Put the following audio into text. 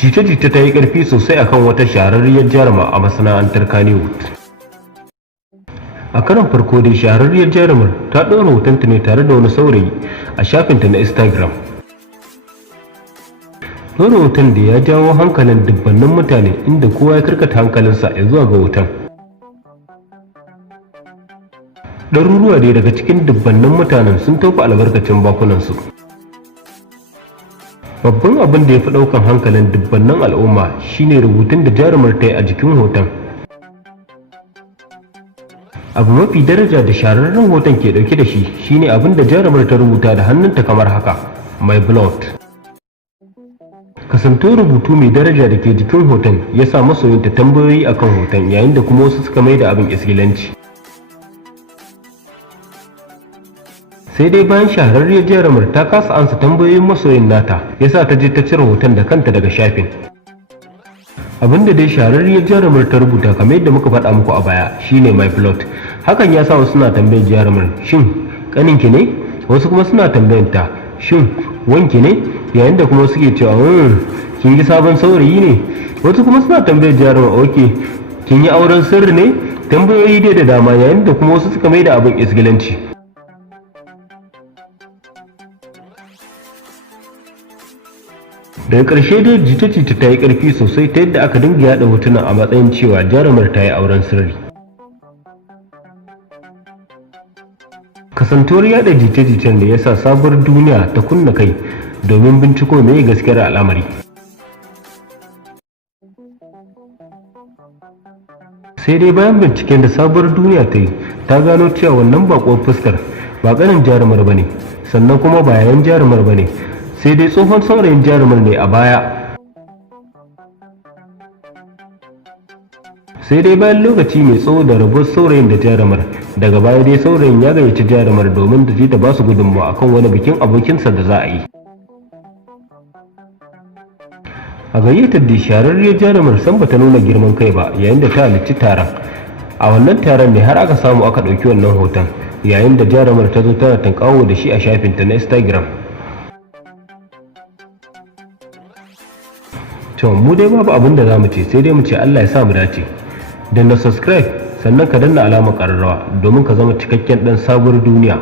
Jita-jita ta yi ƙarfi sosai akan wata shahararriyar jaruma a masana'antar Kannywood. A karon farko dai shahararriyar jarumar ta ɗora hotonta ne tare da wani saurayi a shafinta na Instagram. Ɗora hoton da ya jawo hankalin dubbannin mutane inda kowa ya karkata hankalinsa ya zuwa ga hoton. Ɗaruruwa dai daga cikin dubbannin mutanen sun tofa albarkacin bakunansu. Babban abin da ya fi ɗaukan hankalin dubbannin al'umma shine rubutun da jarumar ta yi a jikin hoton. Abu mafi daraja da shahararren hoton ke ɗauke da shi shine abin da jarumar ta rubuta da hannunta kamar haka: My Blood. Kasanto rubutu mai daraja da ke jikin hoton ya sa masoyinta tambayoyi akan hoton, yayin da kuma wasu suka mai da abin isgilanci. Sai dai bayan shahararriyar jarumar ta kasa ansa tambayoyin masoyin nata, yasa ta je ta cire hoton da kanta daga shafin. Abinda dai shahararriyar jarumar ta rubuta kamar yadda muka faɗa muku a baya shine My Blood. Hakan ya sa wasu suna tambayar jarumar shin ƙaninki ne, wasu kuma suna tambayar ta shin wanki ne, yayin da kuma suke cewa kin yi sabon saurayi ne, wasu kuma suna tambayar jarumar oke kin yi auren sirri ne. Tambayoyi dai da dama, yayin da kuma wasu suka mai da abin isgilanci. Daga ƙarshe dai jita-jita ta yi ƙarfi sosai ta yadda aka dinga yaɗa hotunan a matsayin cewa jarumar ta yi auren sirri. Kasantuwar yaɗa jita-jitar ne ya sa sabuwar duniya ta kunna kai domin binciko me gaskiyar al'amari. Sai dai bayan binciken da sabuwar duniya ta yi, ta gano cewa wannan baƙuwar fuskar ba ƙanin jarumar ba ne, sannan kuma ba yayan jarumar ba ne, sai dai tsohon saurayin jarumar ne a baya. Sai dai bayan lokaci mai tsawo da rabuwar saurayin da jarumar, daga baya dai saurayin ya gayyaci jarumar domin ta je ta ba su gudunmawa akan wani bikin abokinsa da za a yi. A gayyatar da shahararriyar jarumar san bata nuna girman kai ba yayin da ta halarci taron. A wannan taron ne har aka samu aka ɗauki wannan hoton, yayin da jarumar ta zo tana tunƙaho da shi a shafinta na Instagram. To mu dai babu abin da za mu ce sai dai mu ce Allah ya sa mu dace. Danna subscribe sannan ka danna alamar ƙararrawa domin ka zama cikakken ɗan sabuwar duniya.